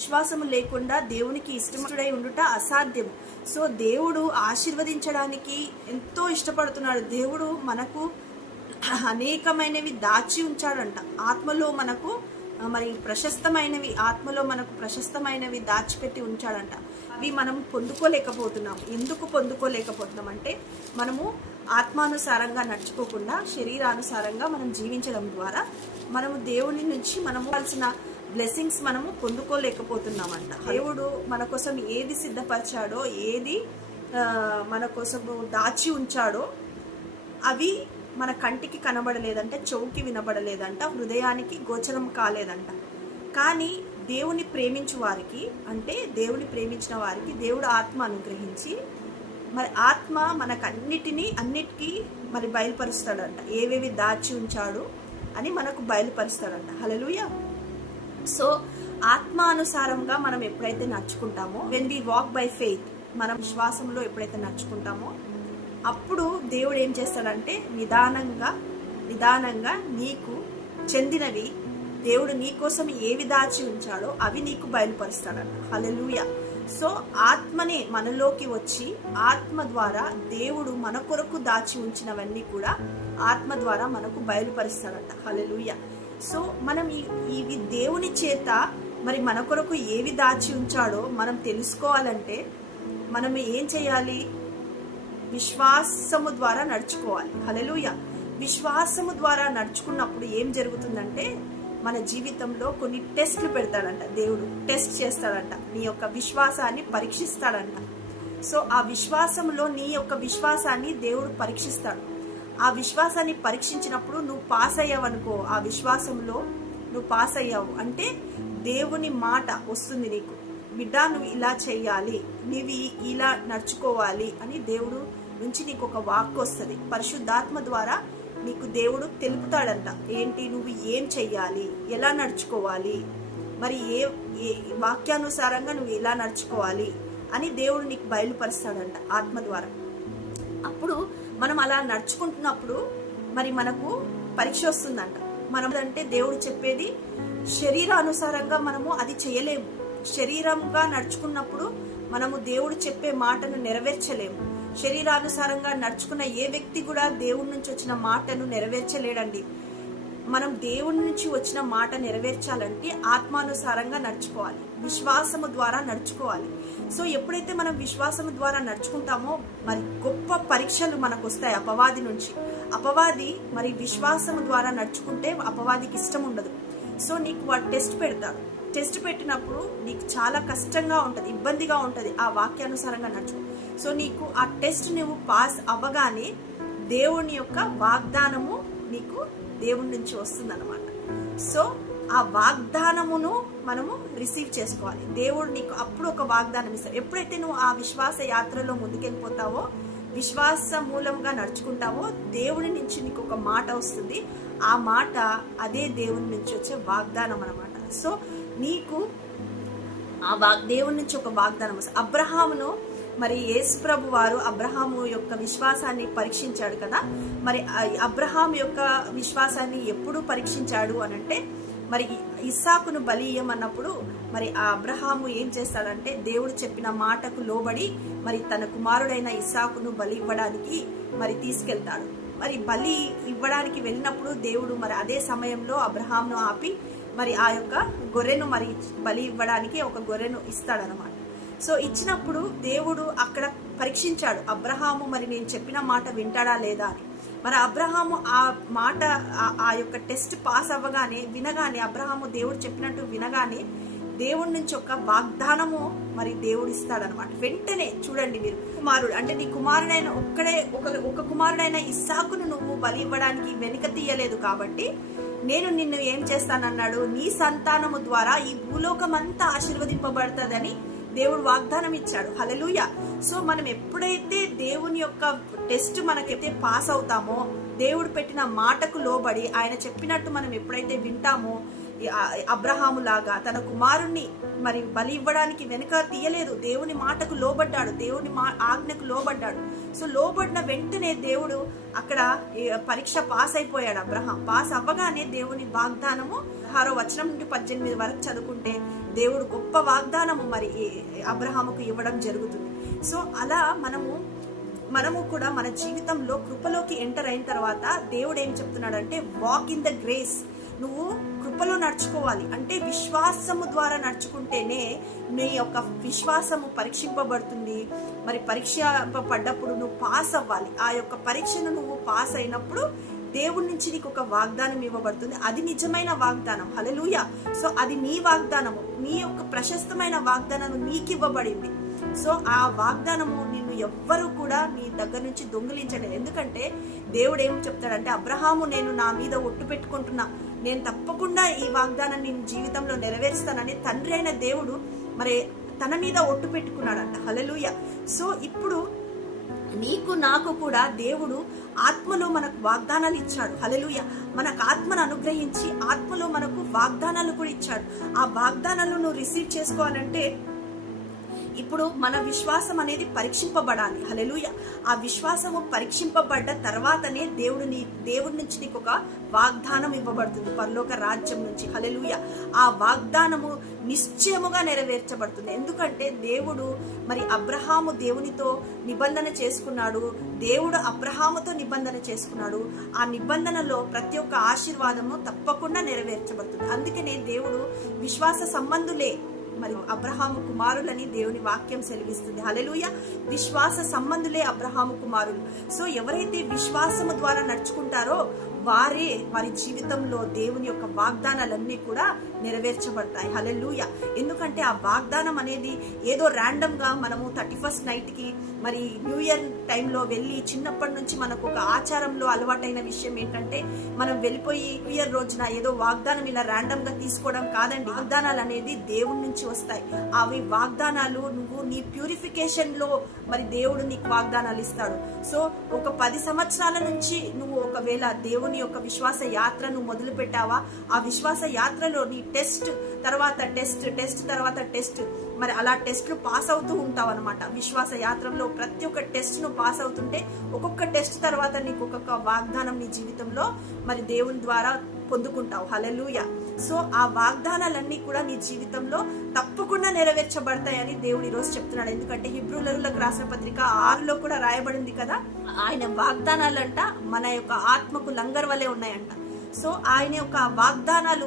విశ్వాసము లేకుండా దేవునికి ఇష్టముడై ఉండుట అసాధ్యం. సో దేవుడు ఆశీర్వదించడానికి ఎంతో ఇష్టపడుతున్నాడు. దేవుడు మనకు అనేకమైనవి దాచి ఉంచాడంట. ఆత్మలో మనకు మరి ప్రశస్తమైనవి ఆత్మలో మనకు ప్రశస్తమైనవి దాచిపెట్టి ఉంచాడంట. అవి మనం పొందుకోలేకపోతున్నాం ఎందుకు పొందుకోలేకపోతున్నాం అంటే మనము ఆత్మానుసారంగా నడుచుకోకుండా శరీరానుసారంగా మనం జీవించడం ద్వారా మనము దేవుని నుంచి మనము వలసిన బ్లెస్సింగ్స్ మనము పొందుకోలేకపోతున్నామంట. దేవుడు మన కోసం ఏది సిద్ధపరిచాడో ఏది మన కోసము దాచి ఉంచాడో అవి మన కంటికి కనబడలేదంట చెవుకి వినబడలేదంట హృదయానికి గోచరం కాలేదంట. కానీ దేవుని ప్రేమించు వారికి అంటే దేవుని ప్రేమించిన వారికి దేవుడు ఆత్మ అనుగ్రహించి మరి ఆత్మ మనకన్నిటినీ అన్నిటికీ మరి బయలుపరుస్తాడంట. ఏవేవి దాచి ఉంచాడు అని మనకు బయలుపరుస్తాడంట. హలలుయ సో ఆత్మానుసారంగా మనం ఎప్పుడైతే నడుచుకుంటామో when we walk by faith మనం విశ్వాసంలో ఎప్పుడైతే నడుచుకుంటామో అప్పుడు దేవుడు ఏం చేస్తాడంటే నిదానంగా నిదానంగా నీకు చెందినవి దేవుడు నీ కోసం ఏవి దాచి ఉంచాడో అవి నీకు బయలుపరుస్తాడంట. హలలుయ సో ఆత్మనే మనలోకి వచ్చి ఆత్మ ద్వారా దేవుడు మన కొరకు దాచి ఉంచినవన్నీ కూడా ఆత్మ ద్వారా మనకు బయలుపరుస్తాడంట. హలలుయ సో మనం ఈ ఇవి దేవుని చేత మరి మన కొరకు ఏవి దాచి ఉంచాడో మనం తెలుసుకోవాలంటే మనం ఏం చేయాలి? విశ్వాసము ద్వారా నడుచుకోవాలి. హలలుయ విశ్వాసము ద్వారా నడుచుకున్నప్పుడు ఏం జరుగుతుందంటే మన జీవితంలో కొన్ని టెస్ట్లు పెడతాడంట. దేవుడు టెస్ట్ చేస్తాడంట. నీ యొక్క విశ్వాసాన్ని పరీక్షిస్తాడంట. సో ఆ విశ్వాసంలో నీ యొక్క విశ్వాసాన్ని దేవుడు పరీక్షిస్తాడు. ఆ విశ్వాసాన్ని పరీక్షించినప్పుడు నువ్వు పాస్ అయ్యావనుకో ఆ విశ్వాసంలో నువ్వు పాస్ అయ్యావు. అంటే దేవుని మాట వస్తుంది నీకు. బిడ్డ నువ్వు ఇలా చేయాలి నీవి ఇలా నడుచుకోవాలి అని దేవుడు నుంచి నీకు ఒక వాక్ వస్తుంది. పరిశుద్ధాత్మ ద్వారా నీకు దేవుడు తెలుపుతాడంట. ఏంటి? నువ్వు ఏం చెయ్యాలి? ఎలా నడుచుకోవాలి? మరి ఏ ఏ వాక్యానుసారంగా నువ్వు ఎలా నడుచుకోవాలి? అని దేవుడు నీకు బయలుపరుస్తాడంట ఆత్మ ద్వారా. అప్పుడు మనం అలా నడుచుకుంటున్నప్పుడు మరి మనకు పరీక్ష వస్తుందంట. మనం అంటే దేవుడు చెప్పేది శరీరానుసారంగా మనము అది చేయలేము. శరీరంగా నడుచుకున్నప్పుడు మనము దేవుడు చెప్పే మాటను నెరవేర్చలేము. శరీరానుసారంగా నడుచుకున్న ఏ వ్యక్తి కూడా దేవుడి నుంచి వచ్చిన మాటను నెరవేర్చలేడండి. మనం దేవుడి నుంచి వచ్చిన మాట నెరవేర్చాలంటే ఆత్మానుసారంగా నడుచుకోవాలి. విశ్వాసము ద్వారా నడుచుకోవాలి. సో ఎప్పుడైతే మనం విశ్వాసం ద్వారా నడుచుకుంటామో మరి గొప్ప పరీక్షలు మనకు వస్తాయి అపవాది నుంచి. అపవాది మరి విశ్వాసం ద్వారా నడుచుకుంటే అపవాదికి ఇష్టం ఉండదు. సో నీకు వాడు టెస్ట్ పెడతాడు టెస్ట్ పెట్టినప్పుడు నీకు చాలా కష్టంగా ఉంటుంది ఇబ్బందిగా ఉంటుంది ఆ వాక్యానుసారంగా నడుచు. సో నీకు ఆ టెస్ట్ నువ్వు పాస్ అవ్వగానే దేవుని యొక్క వాగ్దానము నీకు దేవుడి నుంచి వస్తుందన్నమాట. సో ఆ వాగ్దానమును మనము రిసీవ్ చేసుకోవాలి. దేవుడు నీకు అప్పుడు ఒక వాగ్దానం ఇస్తాడు. ఎప్పుడైతే నువ్వు ఆ విశ్వాస యాత్రలో ముందుకెళ్ళిపోతావో విశ్వాస మూలంగా నడుచుకుంటావో దేవుడి నుంచి నీకు ఒక మాట వస్తుంది. ఆ మాట అదే దేవుని నుంచి వచ్చే వాగ్దానం అనమాట సో నీకు ఆ వాగ్ దేవుడి నుంచి ఒక వాగ్దానం వస్తుంది. అబ్రహామును మరి యేసుప్రభు వారు అబ్రహాము యొక్క విశ్వాసాన్ని పరీక్షించాడు కదా. మరి అబ్రహాం యొక్క విశ్వాసాన్ని ఎప్పుడు పరీక్షించాడు అని అంటే మరి ఇస్సాకును బలి ఇయ్యమన్నప్పుడు మరి ఆ అబ్రహాము ఏం చేస్తాడంటే దేవుడు చెప్పిన మాటకు లోబడి మరి తన కుమారుడైన ఇస్సాకును బలి ఇవ్వడానికి మరి తీసుకెళ్తాడు. మరి బలి ఇవ్వడానికి వెళ్ళినప్పుడు దేవుడు మరి అదే సమయంలో అబ్రహాంను ఆపి మరి ఆ యొక్క గొర్రెను మరి బలి ఇవ్వడానికి ఒక గొర్రెను ఇస్తాడనమాట సో ఇచ్చినప్పుడు దేవుడు అక్కడ పరీక్షించాడు. అబ్రహాము మరి నేను చెప్పిన మాట వింటాడా లేదా అని. మరి అబ్రహాము ఆ మాట ఆ- యొక్క టెస్ట్ పాస్ అవ్వగానే వినగానే అబ్రహాము దేవుడు చెప్పినట్టు వినగానే దేవుడి నుంచి ఒక వాగ్దానము మరి దేవుడు ఇస్తాడనమాట వెంటనే చూడండి మీరు కుమారుడు అంటే నీ కుమారుడైన ఒక్కడే ఒక ఒక కుమారుడైన ఇస్సాకును నువ్వు బలి ఇవ్వడానికి వెనుక తీయలేదు కాబట్టి నేను నిన్ను ఏం చేస్తానన్నాడు? నీ సంతానము ద్వారా ఈ భూలోకమంతా ఆశీర్వదింపబడుతుందని దేవుడు వాగ్దానం ఇచ్చాడు. హలలుయ సో మనం ఎప్పుడైతే దేవుని యొక్క టెస్ట్ మనకైతే పాస్ అవుతామో దేవుడు పెట్టిన మాటకు లోబడి ఆయన చెప్పినట్టు మనం ఎప్పుడైతే వింటామో అబ్రహాము లాగా తన కుమారుణ్ణి మరి బలి ఇవ్వడానికి వెనుక తీయలేదు. దేవుని మాటకు లోబడ్డాడు. దేవుని మా ఆజ్ఞకు లోబడ్డాడు. సో లోబడిన వెంటనే దేవుడు అక్కడ పరీక్ష పాస్ అయిపోయాడు అబ్రహాం. పాస్ అవ్వగానే దేవుని వాగ్దానము పదహారో వచనం నుండి పద్దెనిమిది వరకు చదువుకుంటే దేవుడు గొప్ప వాగ్దానము మరి అబ్రహాముకు ఇవ్వడం జరుగుతుంది. సో అలా మనము మనము కూడా మన జీవితంలో కృపలోకి ఎంటర్ అయిన తర్వాత దేవుడు ఏం చెప్తున్నాడంటే వాక్ ఇన్ ద గ్రేస్ నువ్వు కృపలో నడుచుకోవాలి. అంటే విశ్వాసము ద్వారా నడుచుకుంటేనే నీ యొక్క విశ్వాసము పరీక్షింపబడుతుంది. మరి పరీక్ష పడ్డప్పుడు నువ్వు పాస్ అవ్వాలి. ఆ యొక్క పరీక్షను నువ్వు పాస్ అయినప్పుడు దేవుడి నుంచి నీకు ఒక వాగ్దానం ఇవ్వబడుతుంది. అది నిజమైన వాగ్దానం. హలలుయ సో అది నీ వాగ్దానము. నీ యొక్క ప్రశస్తమైన వాగ్దానం నీకు ఇవ్వబడింది. సో ఆ వాగ్దానము నిన్ను ఎవ్వరు కూడా నీ దగ్గర నుంచి దొంగిలించలేదు. ఎందుకంటే దేవుడు ఏం చెప్తాడంటే అబ్రహాము నేను నా మీద ఒట్టు పెట్టుకుంటున్నా. నేను తప్పకుండా ఈ వాగ్దానం నేను జీవితంలో నెరవేరుస్తానని తండ్రి అయిన దేవుడు మరి తన మీద ఒట్టు పెట్టుకున్నాడంట. హలలుయ సో ఇప్పుడు నీకు నాకు కూడా దేవుడు ఆత్మలో మనకు వాగ్దానాలు ఇచ్చాడు. హలలుయ మనకు ఆత్మను అనుగ్రహించి ఆత్మలో మనకు వాగ్దానాలు కూడా ఇచ్చాడు. ఆ వాగ్దానాలు నువ్వు రిసీవ్ చేసుకోవాలంటే ఇప్పుడు మన విశ్వాసం అనేది పరీక్షింపబడాలి. హలెలుయ ఆ విశ్వాసము పరీక్షింపబడ్డ తర్వాతనే దేవుడు నీ దేవుడి నుంచి నీకు ఒక వాగ్దానం ఇవ్వబడుతుంది. పరలోక రాజ్యం నుంచి. హలెలుయ ఆ వాగ్దానము నిశ్చయముగా నెరవేర్చబడుతుంది. ఎందుకంటే దేవుడు మరి అబ్రహాము దేవునితో నిబంధన చేసుకున్నాడు. దేవుడు అబ్రహాముతో నిబంధన చేసుకున్నాడు. ఆ నిబంధనలో ప్రతి ఒక్క ఆశీర్వాదము తప్పకుండా నెరవేర్చబడుతుంది. అందుకనే దేవుడు విశ్వాస సంబంధులే. మరి అబ్రహాము కుమారులని దేవుని వాక్యం సెలవిస్తుంది. హలలుయ విశ్వాస సంబంధులే అబ్రహాము కుమారులు. సో ఎవరైతే విశ్వాసము ద్వారా నడుచుకుంటారో వారే వారి జీవితంలో దేవుని యొక్క వాగ్దానాలన్నీ కూడా నెరవేర్చబడతాయి. హలెల్లుయ. ఎందుకంటే ఆ వాగ్దానం అనేది ఏదో ర్యాండమ్గా మనము థర్టీ ఫస్ట్ నైట్కి మరి న్యూ ఇయర్ టైంలో వెళ్ళి చిన్నప్పటి నుంచి మనకు ఒక ఆచారంలో అలవాటైన విషయం ఏంటంటే మనం వెళ్ళిపోయి న్యూ ఇయర్ రోజున ఏదో వాగ్దానం ఇలా ర్యాండమ్గా తీసుకోవడం కాదండి. వాగ్దానాలు అనేది దేవుడి నుంచి వస్తాయి. అవి వాగ్దానాలు నువ్వు నీ ప్యూరిఫికేషన్లో మరి దేవుడు నీకు వాగ్దానాలు ఇస్తాడు. సో ఒక పది సంవత్సరాల నుంచి నువ్వు ఒకవేళ దేవుని యొక్క విశ్వాస యాత్రను మొదలు పెట్టావా ఆ విశ్వాస యాత్రలో నీ టెస్ట్ తర్వాత టెస్ట్ టెస్ట్ తర్వాత టెస్ట్. మరి అలా టెస్ట్లు పాస్ అవుతూ ఉంటావు అనమాట విశ్వాస యాత్రలో ప్రతి ఒక్క టెస్ట్ను పాస్ అవుతుంటే ఒక్కొక్క టెస్ట్ తర్వాత నీకు ఒక్కొక్క వాగ్దానం నీ జీవితంలో మరి దేవుని ద్వారా పొందుకుంటావు. హలలుయ సో ఆ వాగ్దానాలన్నీ కూడా నీ జీవితంలో తప్పకుండా నెరవేర్చబడతాయని దేవుడు ఈరోజు రోజు చెప్తున్నాడు. ఎందుకంటే హిబ్రూలకు రాసిన పత్రిక ఆరులో కూడా రాయబడింది కదా? ఆయన వాగ్దానాలంట మన యొక్క ఆత్మకు లంగర్ వలె ఉన్నాయంట. సో ఆయన యొక్క వాగ్దానాలు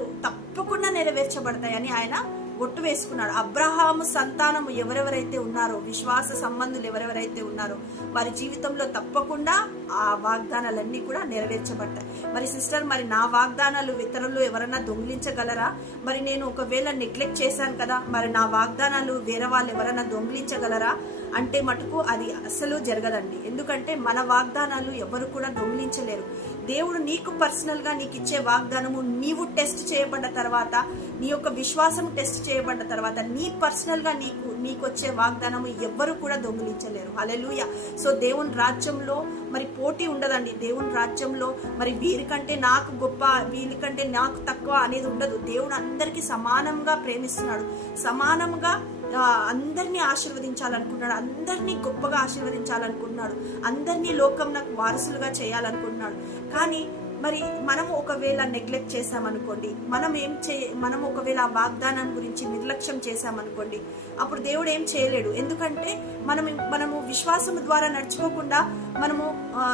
తప్పకుండా నెరవేర్చబడతాయని ఆయన ఒట్టు వేసుకున్నాడు. అబ్రహాము సంతానము ఎవరెవరైతే ఉన్నారో విశ్వాస సంబంధులు ఎవరెవరైతే ఉన్నారో వారి జీవితంలో తప్పకుండా ఆ వాగ్దానాలన్నీ కూడా నెరవేర్చబడతాయి. మరి సిస్టర్ మరి నా వాగ్దానాలు ఇతరులు ఎవరన్నా దొంగిలించగలరా? మరి నేను ఒకవేళ నెగ్లెక్ట్ చేశాను కదా మరి నా వాగ్దానాలు వేరే వాళ్ళు ఎవరైనా దొంగిలించగలరా? అంటే మటుకు అది అసలు జరగదండి. ఎందుకంటే మన వాగ్దానాలు ఎవరు కూడా దొంగిలించలేరు. దేవుడు నీకు పర్సనల్గా నీకు ఇచ్చే వాగ్దానము నీవు టెస్ట్ చేయబడ్డ తర్వాత నీ యొక్క విశ్వాసం టెస్ట్ చేయబడ్డ తర్వాత నీ పర్సనల్గా నీకు నీకు వచ్చే వాగ్దానము ఎవ్వరు కూడా దొంగిలించలేరు. అలెలుయ సో దేవుని రాజ్యంలో మరి పోటీ ఉండదండి. దేవుని రాజ్యంలో మరి వీరికంటే నాకు గొప్ప వీరికంటే నాకు తక్కువ అనేది ఉండదు. దేవుడు అందరికీ సమానంగా ప్రేమిస్తున్నాడు. సమానంగా అందరినీ ఆశీర్వదించాలనుకున్నాడు. అందరినీ గొప్పగా ఆశీర్వదించాలనుకున్నాడు. అందరినీ లోకం నాకు వారసులుగా చేయాలనుకుంటున్నాడు కానీ మరి మనం ఒకవేళ నెగ్లెక్ట్ చేసామనుకోండి మనం ఏం చే మనం ఒకవేళ ఆ వాగ్దానం గురించి నిర్లక్ష్యం చేసామనుకోండి అప్పుడు దేవుడు ఏం చేయలేడు. ఎందుకంటే మనం మనము విశ్వాసము ద్వారా నడుచుకోకుండా మనము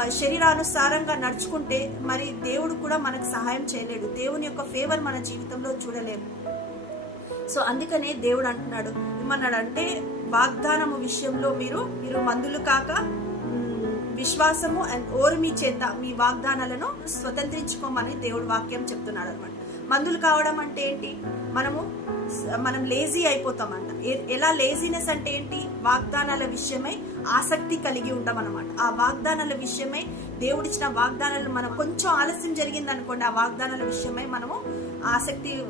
శరీరానుసారంగా నడుచుకుంటే మరి దేవుడు కూడా మనకు సహాయం చేయలేడు. దేవుని యొక్క ఫేవర్ మన జీవితంలో చూడలేము. సో అందుకనే దేవుడు అంటున్నాడు ఏమన్నాడంటే వాగ్దానము విషయంలో మీరు మీరు మందులు కాక విశ్వాసము అండ్ ఓర్మి చేత మీ వాగ్దానాలను స్వతంత్రించుకోమని దేవుడు వాక్యం చెప్తున్నాడు అనమాట మందులు కావడం అంటే ఏంటి? మనము మనం లేజీ అయిపోతామంట. ఎలా లేజీనెస్ అంటే ఏంటి? వాగ్దానాల విషయమై ఆసక్తి కలిగి ఉంటాం అనమాట ఆ వాగ్దానాల విషయమై దేవుడిచ్చిన వాగ్దానాలు మనం కొంచెం ఆలస్యం జరిగింది అనుకోండి ఆ వాగ్దానాల విషయమై మనము ఆసక్తి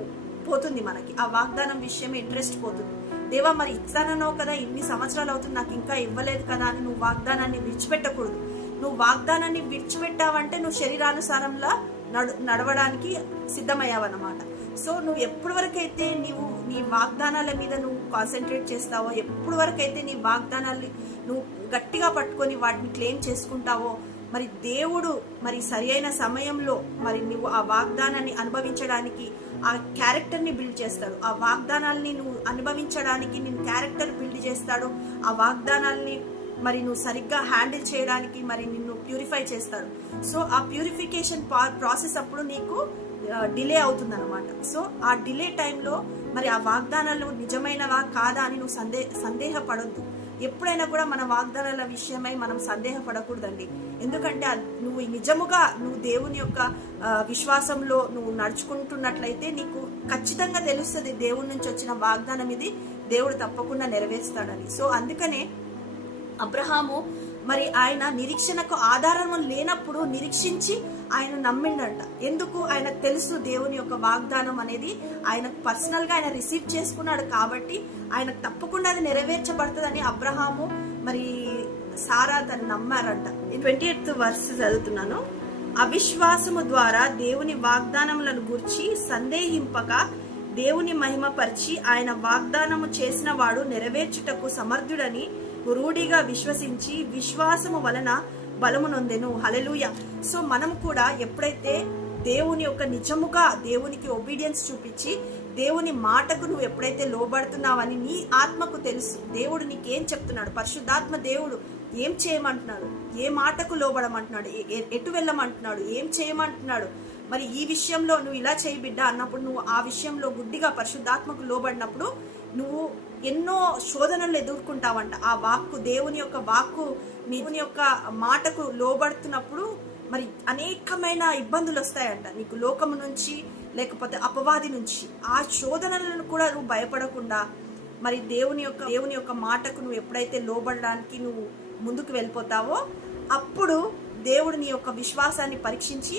పోతుంది మనకి. ఆ వాగ్దానం విషయమే ఇంట్రెస్ట్ పోతుంది. దేవా మరి ఇస్తానన్నావు కదా ఇన్ని సంవత్సరాలు అవుతుంది నాకు ఇంకా ఇవ్వలేదు కదా అని నువ్వు వాగ్దానాన్ని విడిచిపెట్టకూడదు. నువ్వు వాగ్దానాన్ని విడిచిపెట్టావంటే నువ్వు శరీరానుసారంలా నడు నడవడానికి సిద్ధమయ్యావన్నమాట. సో నువ్వు ఎప్పటి వరకైతే నీవు నీ వాగ్దానాల మీద నువ్వు కాన్సన్ట్రేట్ చేస్తావో ఎప్పటి వరకైతే నీ వాగ్దానాల్ని నువ్వు గట్టిగా పట్టుకొని వాటిని క్లెయిమ్ చేసుకుంటావో మరి దేవుడు మరి సరి అయిన సమయంలో మరి నువ్వు ఆ వాగ్దానాన్ని అనుభవించడానికి ఆ క్యారెక్టర్ని బిల్డ్ చేస్తాడు. ఆ వాగ్దానాల్ని నువ్వు అనుభవించడానికి నేను క్యారెక్టర్ బిల్డ్ చేస్తాడు ఆ వాగ్దానాల్ని మరి నువ్వు సరిగ్గా హ్యాండిల్ చేయడానికి మరి నిన్ను ప్యూరిఫై చేస్తాడు. సో ఆ ప్యూరిఫికేషన్ ప్రాసెస్ అప్పుడు నీకు డిలే అవుతుంది అనమాట సో ఆ డిలే టైంలో మరి ఆ వాగ్దానాలు నిజమైనవా కాదా అని నువ్వు సందే సందేహపడొద్దు. ఎప్పుడైనా కూడా మన వాగ్దానాల విషయమై మనం సందేహపడకూడదండి. ఎందుకంటే నువ్వు నిజముగా నువ్వు దేవుని యొక్క విశ్వాసంలో నువ్వు నడుచుకుంటున్నట్లయితే నీకు ఖచ్చితంగా తెలుస్తుంది దేవుడి నుంచి వచ్చిన వాగ్దానం ఇది. దేవుడు తప్పకుండా నెరవేరుస్తాడని. సో అందుకనే అబ్రహాము మరి ఆయన నిరీక్షణకు ఆధారము లేనప్పుడు నిరీక్షించి ఆయన నమ్మిండంట. ఎందుకు? ఆయన తెలుసు దేవుని యొక్క వాగ్దానం అనేది ఆయనకు పర్సనల్గా ఆయన రిసీవ్ చేసుకున్నాడు కాబట్టి ఆయనకు తప్పకుండా అది నెరవేర్చబడుతుందని అబ్రహాము మరి సారా తను నమ్మారంట. ట్వంటీ ఎయిత్ వర్స్ చదువుతున్నాను. అవిశ్వాసము ద్వారా దేవుని వాగ్దానములను గూర్చి సందేహింపక దేవుని మహిమపరిచి ఆయన వాగ్దానము చేసిన వాడు నెరవేర్చుటకు సమర్థుడని రూఢిగా విశ్వసించి విశ్వాసము వలన బలము నొందెను. సో మనం కూడా ఎప్పుడైతే దేవుని యొక్క నిజముగా దేవునికి ఒబీడియన్స్ చూపించి దేవుని మాటకు నువ్వు ఎప్పుడైతే లోబడుతున్నావని నీ ఆత్మకు తెలుసు దేవుడు నీకేం చెప్తున్నాడు? పరిశుద్ధాత్మ దేవుడు ఏం చేయమంటున్నాడు? ఏ మాటకు లోబడమంటున్నాడు? ఎటు వెళ్ళమంటున్నాడు? ఏం చేయమంటున్నాడు? మరి ఈ విషయంలో నువ్వు ఇలా చేయి బిడ్డ అన్నప్పుడు నువ్వు ఆ విషయంలో గుడ్డిగా పరిశుద్ధాత్మకు లోబడినప్పుడు నువ్వు ఎన్నో శోధనలు ఎదుర్కొంటావంట. ఆ వాక్కు దేవుని యొక్క వాక్కు దేవుని యొక్క మాటకు లోబడుతున్నప్పుడు మరి అనేకమైన ఇబ్బందులు వస్తాయంట. నీకు లోకము నుంచి లేకపోతే అపవాది నుంచి ఆ శోధనలను కూడా నువ్వు భయపడకుండా మరి దేవుని యొక్క దేవుని యొక్క మాటకు నువ్వు ఎప్పుడైతే లోబడడానికి నువ్వు ముందుకు వెళ్ళిపోతావో అప్పుడు దేవుడు నీ యొక్క విశ్వాసాన్ని పరీక్షించి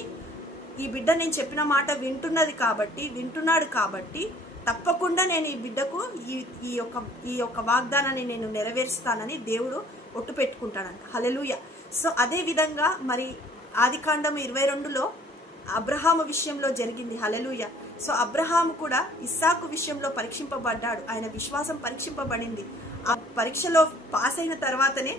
ఈ బిడ్డ నేను చెప్పిన మాట వింటున్నది కాబట్టి వింటున్నాడు కాబట్టి తప్పకుండా నేను ఈ బిడ్డకు ఈ ఈ యొక్క ఈ యొక్క వాగ్దానాన్ని నేను నెరవేరుస్తానని దేవుడు ఒట్టు పెట్టుకుంటాడంట. హలలుయ సో అదే విధంగా మరి ఆదికాండం ఇరవై రెండులో అబ్రహాము విషయంలో జరిగింది. హలలుయ సో అబ్రహాము కూడా ఇస్సాకు విషయంలో పరీక్షింపబడ్డాడు. ఆయన విశ్వాసం పరీక్షింపబడింది. ఆ పరీక్షలో పాస్ అయిన తర్వాతనే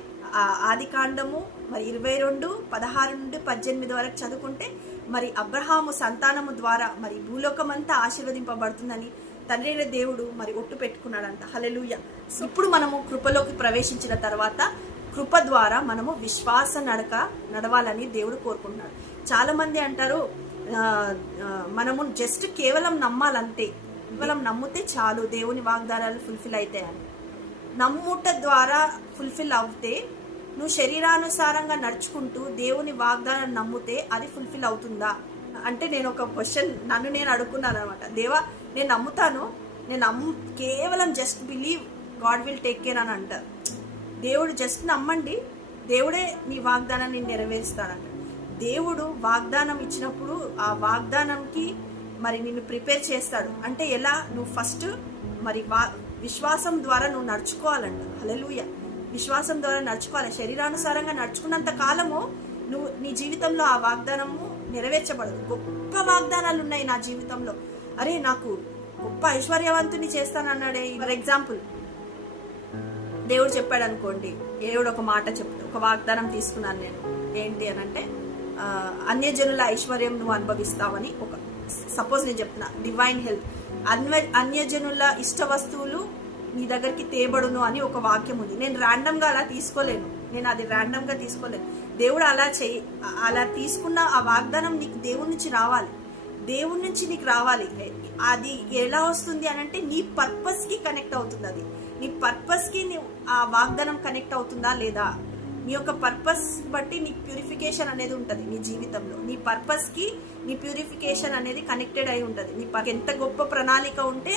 ఆది కాండము మరి ఇరవై రెండు పదహారు నుండి పద్దెనిమిది వరకు చదువుకుంటే మరి అబ్రహాము సంతానము ద్వారా మరి భూలోకమంతా ఆశీర్వదింపబడుతుందని తండ్రి దేవుడు మరి ఒట్టు పెట్టుకున్నాడంట. హలెలుయ ఇప్పుడు మనము కృపలోకి ప్రవేశించిన తర్వాత కృప ద్వారా మనము విశ్వాస నడక నడవాలని దేవుడు కోరుకుంటున్నాడు. చాలా మంది అంటారు మనము జస్ట్ కేవలం నమ్మాలంతే కేవలం నమ్మితే చాలు దేవుని వాగ్దానాలు ఫుల్ఫిల్ అవుతాయని. నమ్ముట ద్వారా ఫుల్ఫిల్ అవుతే నువ్వు శరీరానుసారంగా నడుచుకుంటూ దేవుని వాగ్దానం నమ్మితే అది ఫుల్ఫిల్ అవుతుందా? అంటే నేను ఒక క్వశ్చన్ నన్ను నేను అడుగుకున్నాను అనమాట దేవా నేను నమ్ముతాను నేను నమ్ము కేవలం just believe God will take care అని అంటారు దేవుడు జస్ట్ నమ్మండి దేవుడే నీ వాగ్దానాన్ని నెరవేరుస్తాడంట. దేవుడు వాగ్దానం ఇచ్చినప్పుడు ఆ వాగ్దానంకి మరి నిన్ను ప్రిపేర్ చేస్తాడు. అంటే ఎలా? నువ్వు ఫస్ట్ మరి వా విశ్వాసం ద్వారా నువ్వు నడుచుకోవాలంట. హలెలూయ విశ్వాసం ద్వారా నడుచుకోవాలి. శరీరానుసారంగా నడుచుకున్నంత కాలము నువ్వు నీ జీవితంలో ఆ వాగ్దానము నెరవేర్చబడదు. గొప్ప వాగ్దానాలు ఉన్నాయి నా జీవితంలో. అరే నాకు గొప్ప ఐశ్వర్యవంతుని చేస్తానన్నాడే. ఫర్ ఎగ్జాంపుల్ దేవుడు చెప్పాడు అనుకోండి దేవుడు ఒక మాట చెప్తాడు ఒక వాగ్దానం తీసుకున్నాను నేను. ఏంటి అని అంటే అన్యజనుల ఐశ్వర్యం నువ్వు అనుభవిస్తావని ఒక సపోజ్ నేను చెప్తున్నా డివైన్ హెల్త్ అన్వ అన్యజనుల ఇష్ట వస్తువులు నీ దగ్గరికి తేబడును అని ఒక వాక్యం ఉంది. నేను ర్యాండమ్గా అలా తీసుకోలేను. నేను అది ర్యాండమ్గా తీసుకోలేను. దేవుడు అలా చేయి అలా తీసుకున్న ఆ వాగ్దానం నీకు దేవుడి నుంచి రావాలి. దేవుడి నుంచి నీకు రావాలి. అది ఎలా వస్తుంది అని అంటే నీ పర్పస్కి కనెక్ట్ అవుతుంది అది. నీ పర్పస్కి నీ ఆ వాగ్దానం కనెక్ట్ అవుతుందా లేదా? నీ యొక్క పర్పస్ బట్టి నీ ప్యూరిఫికేషన్ అనేది ఉంటుంది నీ జీవితంలో. నీ పర్పస్కి నీ ప్యూరిఫికేషన్ అనేది కనెక్టెడ్ అయి ఉంటుంది. నీ ఎంత గొప్ప ప్రణాళిక ఉంటే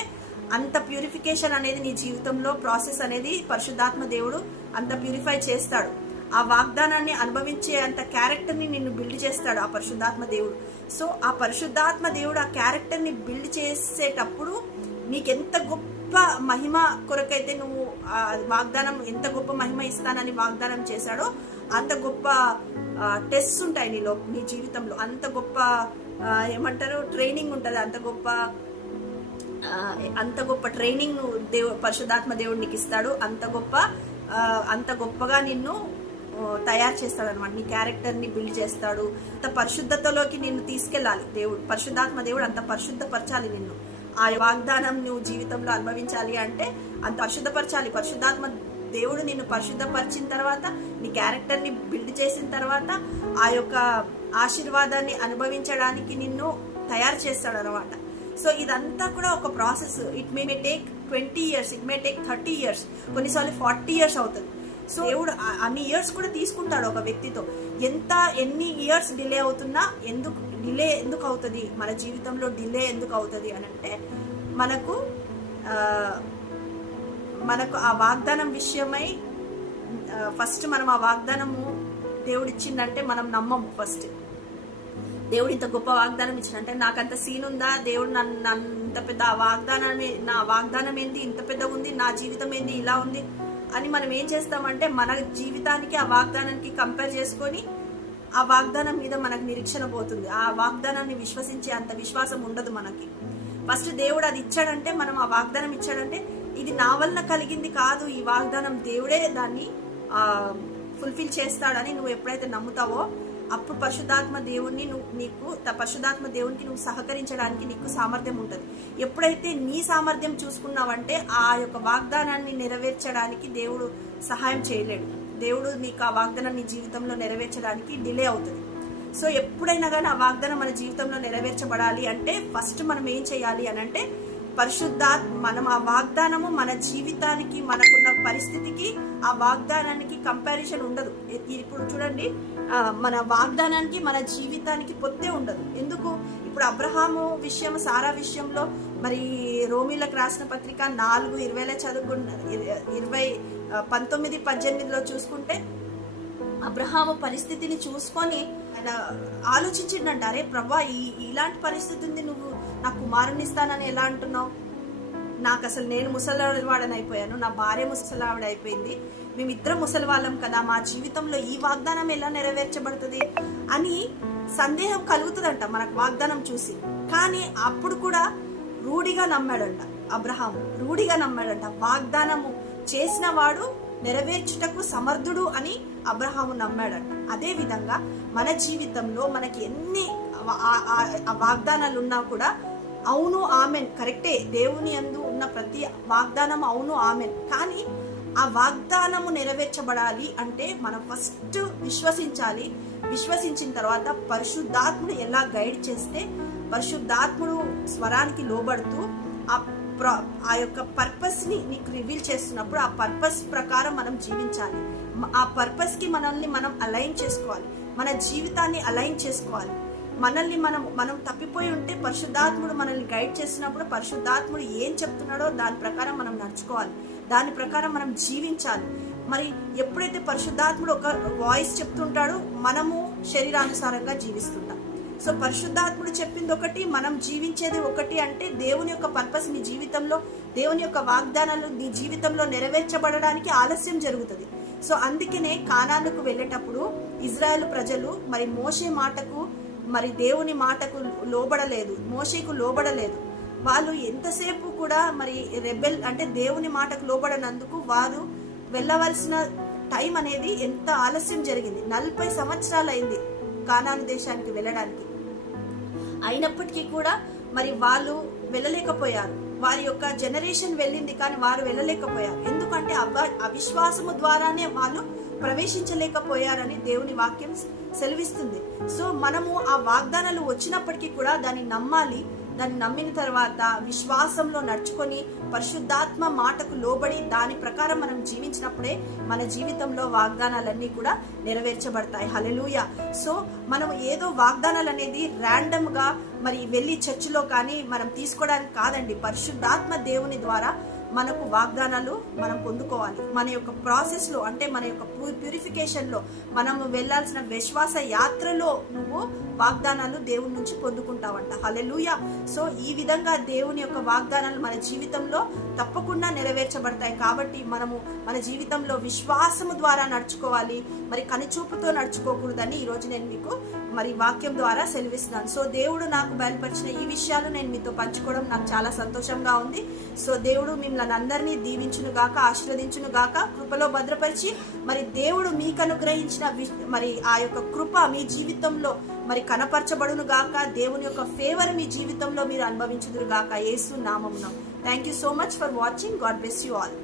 అంత ప్యూరిఫికేషన్ అనేది నీ జీవితంలో ప్రాసెస్ అనేది పరిశుద్ధాత్మ దేవుడు అంత ప్యూరిఫై చేస్తాడు. ఆ వాగ్దానాన్ని అనుభవించే అంత క్యారెక్టర్ని నిన్ను బిల్డ్ చేస్తాడు ఆ పరిశుద్ధాత్మ దేవుడు. సో ఆ పరిశుద్ధాత్మ దేవుడు ఆ క్యారెక్టర్ని బిల్డ్ చేసేటప్పుడు నీకెంత గొప్ప మహిమ కొరకైతే నువ్వు వాగ్దానం ఎంత గొప్ప మహిమ ఇస్తానని వాగ్దానం చేశాడో అంత గొప్ప టెస్ట్ ఉంటాయి నీలో నీ జీవితంలో. అంత గొప్ప ఏమంటారు ట్రైనింగ్ ఉంటుంది. అంత గొప్ప అంత గొప్ప ట్రైనింగ్ నువ్వు దేవు పరిశుద్ధాత్మ దేవుడు నీకు ఇస్తాడు. అంత గొప్ప అంత గొప్పగా నిన్ను తయారు చేస్తాడు అనమాట నీ క్యారెక్టర్ని బిల్డ్ చేస్తాడు. అంత పరిశుద్ధతలోకి నిన్ను తీసుకెళ్ళాలి దేవుడు. పరిశుద్ధాత్మ దేవుడు అంత పరిశుద్ధపరచాలి నిన్ను. ఆ వాగ్దానం నువ్వు జీవితంలో అనుభవించాలి అంటే అంత పరిశుద్ధపరచాలి. పరిశుద్ధాత్మ దేవుడు నిన్ను పరిశుద్ధపరిచిన తర్వాత నీ క్యారెక్టర్ని బిల్డ్ చేసిన తర్వాత ఆ యొక్క ఆశీర్వాదాన్ని అనుభవించడానికి నిన్ను తయారు చేస్తాడు అనమాట సో ఇదంతా కూడా ఒక process it may may take twenty years it may take thirty years కొన్నిసార్లు ఫార్టీ ఇయర్స్ అవుతుంది. సో దేవుడు అన్ని ఇయర్స్ కూడా తీసుకుంటాడు ఒక వ్యక్తితో. ఎంత ఎన్ని ఇయర్స్ డిలే అవుతున్నా ఎందుకు డిలే ఎందుకు అవుతుంది? మన జీవితంలో డిలే ఎందుకు అవుతుంది అని అంటే మనకు మనకు ఆ వాగ్దానం విషయమై ఫస్ట్ మనం ఆ వాగ్దానము దేవుడిచ్చిందంటే మనం నమ్మము ఫస్ట్ దేవుడు ఇంత గొప్ప వాగ్దానం ఇచ్చిన అంటే నాకు అంత సీన్ ఉందా? దేవుడు నన్ను అంత ఇంత పెద్ద ఆ వాగ్దానం నా వాగ్దానం ఏంటి ఇంత పెద్ద ఉంది. నా జీవితం ఏంటి ఇలా ఉంది అని మనం ఏం చేస్తామంటే మన జీవితానికి ఆ వాగ్దానానికి కంపేర్ చేసుకొని ఆ వాగ్దానం మీద మనకు నిరీక్షణ పోతుంది. ఆ వాగ్దానాన్ని విశ్వసించే అంత విశ్వాసం ఉండదు మనకి. ఫస్ట్ దేవుడు అది ఇచ్చాడంటే మనం ఆ వాగ్దానం ఇచ్చాడంటే ఇది నా వలన కలిగింది కాదు. ఈ వాగ్దానం దేవుడే దాన్ని ఫుల్ఫిల్ చేస్తాడని నువ్వు ఎప్పుడైతే నమ్ముతావో అప్పుడు పరిశుద్ధాత్మ దేవుణ్ణి నువ్వు నీకు పరిశుద్ధాత్మ దేవునికి నువ్వు సహకరించడానికి నీకు సామర్థ్యం ఉంటుంది. ఎప్పుడైతే నీ సామర్థ్యం చూసుకున్నావంటే ఆ యొక్క వాగ్దానాన్ని నెరవేర్చడానికి దేవుడు సహాయం చేయలేడు. దేవుడు నీకు ఆ వాగ్దానం నీ జీవితంలో నెరవేర్చడానికి డిలే అవుతుంది. సో ఎప్పుడైనా కానీ ఆ వాగ్దానం మన జీవితంలో నెరవేర్చబడాలి అంటే ఫస్ట్ మనం ఏం చేయాలి అని అంటే పరిశుద్ధ మనం ఆ వాగ్దానము మన జీవితానికి మనకున్న పరిస్థితికి ఆ వాగ్దానానికి కంపారిజన్ ఉండదు. ఇప్పుడు చూడండి మన వాగ్దానానికి మన జీవితానికి పొత్తే ఉండదు. ఎందుకు? ఇప్పుడు అబ్రహాము విషయం సారా విషయంలో మరి రోమిలకు రాసిన పత్రిక నాలుగు ఇరవైలో చదువుకున్న ఇరవై పంతొమ్మిది పద్దెనిమిదిలో చూసుకుంటే అబ్రహాము పరిస్థితిని చూసుకొని ఆయన ఆలోచించిండంట అరే ప్రభా ఈ ఇలాంటి పరిస్థితి ఉంది నువ్వు నా కుమారుని ఇస్తానని ఎలా అంటున్నావు? నాకు అసలు నేను ముసలివాడని అయిపోయాను నా భార్య ముసలావిడ అయిపోయింది మేమిద్దరం ముసలి వాళ్ళం కదా మా జీవితంలో ఈ వాగ్దానం ఎలా నెరవేర్చబడుతుంది అని సందేహం కలుగుతుందంట మనకు వాగ్దానం చూసి. కానీ అప్పుడు కూడా రూఢిగా నమ్మాడంట అబ్రహాము. రూఢిగా నమ్మాడంట వాగ్దానము చేసిన వాడు నెరవేర్చుటకు సమర్థుడు అని అబ్రహాము నమ్మాడంట. అదే విధంగా మన జీవితంలో మనకి ఎన్ని వాగ్దానాలు ఉన్నా కూడా అవును ఆమెన్. కరెక్టే దేవుని అందు ఉన్న ప్రతి వాగ్దానం అవును ఆమెన్. కానీ ఆ వాగ్దానము నెరవేర్చబడాలి అంటే మనం ఫస్ట్ విశ్వసించాలి. విశ్వసించిన తర్వాత పరిశుద్ధాత్ముడు ఎలా గైడ్ చేస్తే పరిశుద్ధాత్ముడు స్వరానికి లోబడుతూ ఆ ఆ యొక్క పర్పస్ని నీకు రివీల్ చేస్తున్నప్పుడు ఆ పర్పస్ ప్రకారం మనం జీవించాలి. ఆ పర్పస్కి మనల్ని మనం అలైన్ చేసుకోవాలి. మన జీవితాన్ని అలైన్ చేసుకోవాలి. మనల్ని మనం మనం తప్పిపోయి ఉంటే పరిశుద్ధాత్ముడు మనల్ని గైడ్ చేసినప్పుడు పరిశుద్ధాత్ముడు ఏం చెప్తున్నాడో దాని ప్రకారం మనం నడుచుకోవాలి. దాని ప్రకారం మనం జీవించాలి. మరి ఎప్పుడైతే పరిశుద్ధాత్ముడు ఒక వాయిస్ చెప్తుంటాడో మనము శరీరానుసారంగా జీవిస్తుంటాం. సో పరిశుద్ధాత్ముడు చెప్పింది ఒకటి మనం జీవించేది ఒకటి అంటే దేవుని యొక్క పర్పస్ నీ జీవితంలో దేవుని యొక్క వాగ్దానాలు నీ జీవితంలో నెరవేర్చబడడానికి ఆలస్యం జరుగుతుంది. సో అందుకనే కానాలకు వెళ్ళేటప్పుడు ఇజ్రాయెల్ ప్రజలు మరి మోషే మాటకు మరి దేవుని మాటకు లోబడలేదు మోషేకు లోబడలేదు. వాళ్ళు ఎంతసేపు కూడా మరి రెబెల్ అంటే దేవుని మాటకు లోబడనందుకు వారు వెళ్ళవలసిన టైం అనేది ఎంత ఆలస్యం జరిగింది. నలభై సంవత్సరాలు అయింది కానాను దేశానికి వెళ్ళడానికి. అయినప్పటికీ కూడా మరి వాళ్ళు వెళ్ళలేకపోయారు. వారి యొక్క జనరేషన్ వెళ్ళింది కానీ వారు వెళ్ళలేకపోయారు. ఎందుకంటే అవ అవిశ్వాసము ద్వారానే వాళ్ళు ప్రవేశించలేకపోయారని దేవుని వాక్యం సెలవిస్తుంది. సో మనము ఆ వాగ్దానాలు వచ్చినప్పటికీ కూడా దాన్ని నమ్మాలి. దాన్ని నమ్మిన తర్వాత విశ్వాసంలో నడుచుకొని పరిశుద్ధాత్మ మాటకు లోబడి దాని ప్రకారం మనం జీవించినప్పుడే మన జీవితంలో వాగ్దానాలన్నీ కూడా నెరవేర్చబడతాయి. హలెలూయ సో మనం ఏదో వాగ్దానాలు అనేది ర్యాండమ్గా మరి వెళ్ళి చర్చిలో కానీ మనం తీసుకోవడానికి కాదండి. పరిశుద్ధాత్మ దేవుని ద్వారా మనకు వాగ్దానాలు మనం పొందుకోవాలి. మన యొక్క ప్రాసెస్లో అంటే మన యొక్క ప్యూరిఫికేషన్లో మనం వెళ్ళాల్సిన విశ్వాస యాత్రలో నువ్వు వాగ్దానాలు దేవుని నుంచి పొందుకుంటావంట. హలెలుయ సో ఈ విధంగా దేవుని యొక్క వాగ్దానాలు మన జీవితంలో తప్పకుండా నెరవేర్చబడతాయి. కాబట్టి మనము మన జీవితంలో విశ్వాసము ద్వారా నడుచుకోవాలి. మరి కనిచూపుతో నడుచుకోకూడదని ఈరోజు నేను మీకు మరి వాక్యం ద్వారా సెలవిస్తున్నాను. సో దేవుడు నాకు బయలుపరిచిన ఈ విషయాలు నేను మీతో పంచుకోవడం నాకు చాలా సంతోషంగా ఉంది. సో దేవుడు మిమ్మల్ని అందరినీ దీవించును గాక ఆశీర్వదించును గాక కృపలో భద్రపరిచి మరి దేవుడు మీకు అనుగ్రహించిన మరి ఆ యొక్క కృప మీ జీవితంలో మరి కనపరచబడును గాక దేవుని యొక్క ఫేవర్ మీ జీవితంలో మీరు అనుభవించుదురు గాక ఏసు నామమున. Thank you so much for watching God bless you all